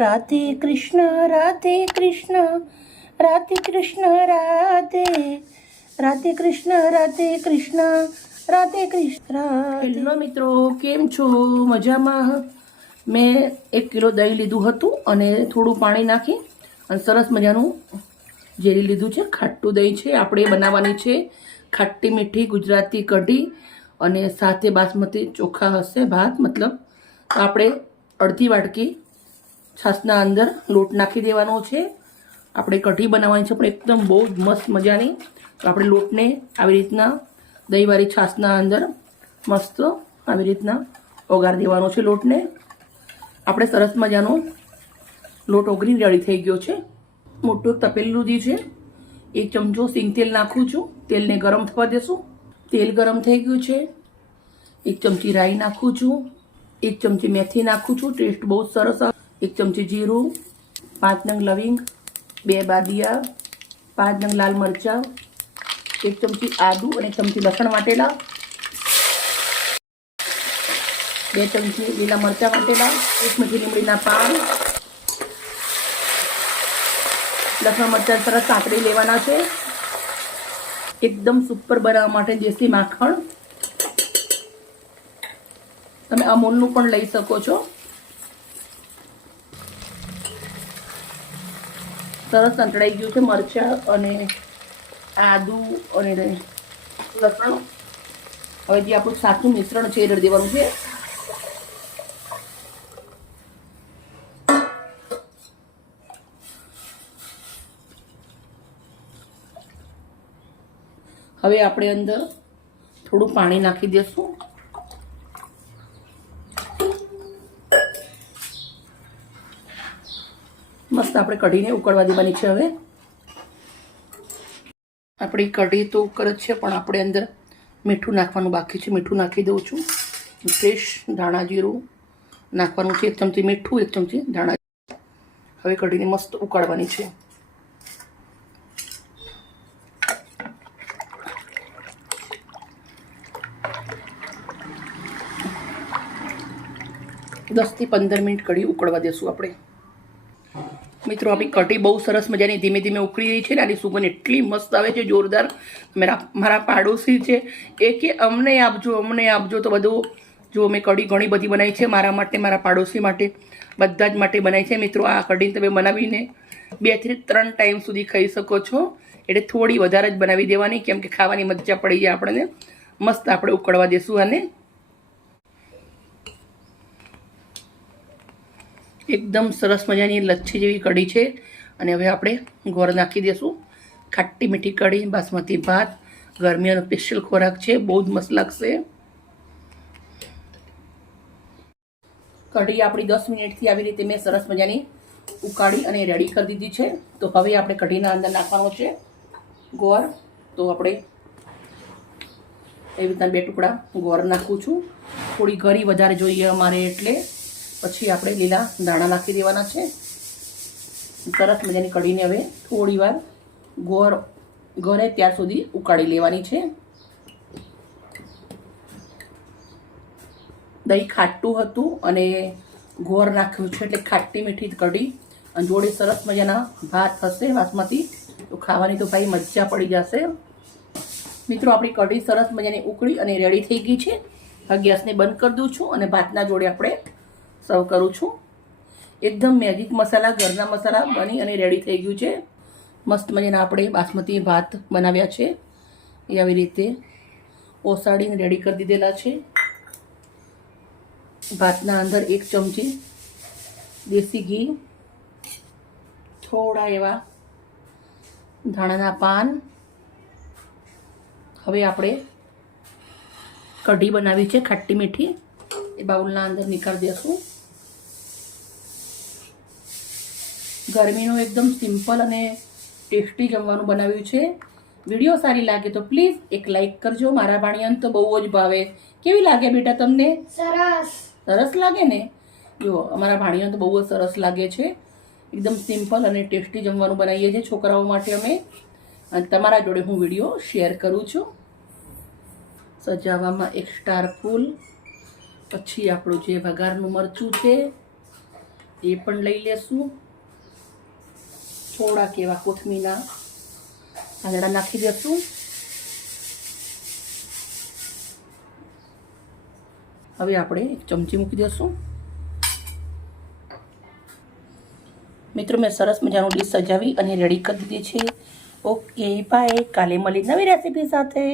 Radhe Krishna Radhe Krishna Radhe Krishna Radhe Radhe Krishna Radhe Krishna Radhe Krishna. Hello મિત્રો, કેમ છો? મજામાં? મેં 1 કિલો દહીં લીધું હતું અને થોડું પાણી નાખી અને સરસ મજાનું ઝેરી લીધું છે. ખાટું દહીં છે, આપણે બનાવવાની છે ખાટી મીઠી ગુજરાતી કઢી અને સાથે બાસમતી ચોખા હશે, ભાત મતલબ. આપણે અડધી વાટકી છાશના અંદર લોટ નાખી દેવાનો છે. આપણે કઢી બનાવવાની છે પણ એકદમ બહુ જ મસ્ત મજાની. તો આપણે લોટને આવી રીતના દહીંવાળી છાશના અંદર મસ્ત આવી રીતના ઓગાળી દેવાનો છે. લોટને આપણે સરસ મજાનો લોટ ઓગળી રેડી થઈ ગયો છે. મોટું તપેલું લીધું છે. 1 ચમચો સિંગ તેલ નાખું છું. તેલને ગરમ થવા દેશું. તેલ ગરમ થઈ ગયું છે. 1 ચમચી રાઈ નાખું છું. 1 ચમચી મેથી નાખું છું, ટેસ્ટ બહુ સરસ આવે. 1 ચમચી જીરું, 5 નંગ લવિંગ, 2 બાદિયા, 5 નંગ લાલ મરચાં, 1 ચમચી આદુ અને 1 ચમચી લસણ વાટેલા, 2 ચમચી લીલા મરચાં વાટેલા, 1 ચમચી લીમડીના પાન. લસણ મરચાં સરસ સાંતળી લેવાના છે. એકદમ સુપર બનાવવા માટે દેશી માખણ, તમે અમૂલનું પણ લઈ શકો છો. સરસ સંતળાઈ ગયું છે મરચાં અને આદુ અને લસણ. હવે જે આપણું શાકનું મિશ્રણ છે એ રેડી દેવાનું છે. હવે આપણે અંદર થોડું પાણી નાખી દઈશું. મસ્ત આપણે કઢીને ઉકળવા દેવાની છે. હવે આપણી કઢી તો ઉકળ જ છે પણ આપણે અંદર મીઠું નાખવાનું બાકી છે. મીઠું નાખી દઉં છું. ફ્રેશ ધાણા જીરું નાખવાનું છે. 1 ચમચી મીઠું, 1 ચમચી ધાણા. હવે કઢીને મસ્ત ઉકાળવાની છે. દસથી 15 મિનિટ કઢી ઉકળવા દેશું આપણે. મિત્રો, આપણી કઢી બહુ સરસ મજાની ધીમે ધીમે ઉકળી રહી છે ને આની સુગંધ એટલી મસ્ત આવે છે, જોરદાર. મારા પાડોશી છે એ કે અમને આપજો, અમને આપજો. તો બધું જો મેં કઢી ઘણી બધી બનાવી છે મારા માટે, મારા પાડોશી માટે, બધા જ માટે બનાવી છે. મિત્રો, આ કઢી તમે બનાવીને 2 થી 3 ટાઈમ સુધી ખાઈ શકો છો. એટલે થોડી વધારે જ બનાવી દેવાની, કેમ કે ખાવાની મજા પડી જાય આપણને. મસ્ત આપણે ઉકળવા દેશું આને. એકદમ સરસ મજાની લચ્છી જેવી કઢી છે. અને હવે આપણે ગોળ નાખી દઈશું. ખાટી મીઠી કઢી, બાસમતી ભાત, ગરમીનો સ્પેશિયલ ખોરાક છે, બહુ જ મસ્ત લાગશે. કઢી આપણી 10 મિનિટથી આવી રીતે મેં સરસ મજાની ઉકાળી અને રેડી કરી દીધી છે. તો હવે આપણે કઢીના અંદર નાખવાનો છે ગોળ. તો આપણે એવી રીતના 2 ટુકડા ગોળ નાખું છું. થોડી ગળી વધારે જોઈએ અમારે, એટલે પછી આપણે લીલા દાણા નાખી દેવાના છે. સરસ મજાની કઢીને હવે થોડી વાર ગળે ત્યાર સુધી ઉકાળી લેવાની છે. દહીં ખાટું હતું અને ગોળ નાખ્યું છે એટલે ખાટી મીઠી કઢી અને જોડે સરસ મજાના ભાત હશે બાસમતી. તો ખાવાની તો ભાઈ મજા પડી જશે. મિત્રો, આપણી કઢી સરસ મજાની ઉકળી અને રેડી થઈ ગઈ છે. હવે ગેસને બંધ કરી દઉં છું અને ભાતના જોડે આપણે સર્વ કરું છું. એકદમ મેજિક મસાલા, ઘરના મસાલા બની અને રેડી થઈ ગયું છે. મસ્ત મજાના આપણે બાસમતી ભાત બનાવ્યા છે એ આવી રીતે ઓસાડીને રેડી કરી દીધેલા છે. ભાતના અંદર 1 ચમચી દેશી ઘી, થોડા એવા ધાણાના પાન. હવે આપણે કઢી બનાવી છે ખાટી મીઠી, એ બાઉલના અંદર નીકાળી દઈશું. ગરમીનું એકદમ સિમ્પલ અને ટેસ્ટી જમવાનું બનાવ્યું છે. વિડીયો સારી લાગે તો પ્લીઝ એક લાઈક કરજો. મારા ભાણિયાને તો બહુ જ ભાવે. કેવી લાગે બેટા તમને? સરસ. સરસ લાગે ને? જો અમારા ભાણિયાને તો બહુ જ સરસ લાગે છે. એકદમ સિમ્પલ અને ટેસ્ટી જમવાનું બનાવીએ છીએ છોકરાઓ માટે અમે. અને તમારા જોડે હું વિડીયો શેર કરું છું. સજાવવામાં 1 સ્ટાર ફૂલ, પછી આપણું જે વઘારનું મરચું છે, એ પણ લઈ લેશું. થોડાક એવા કોથમીરના પાંદડા નાખી દેશું. હવે આપણે એક ચમચી મૂકી દઈશું. મિત્રો મેં સરસ મજાનું ડીશ સજાવી અને રેડી કરી દીધી છે. ઓકે બાય, કાલે મળી નવી રેસીપી સાથે.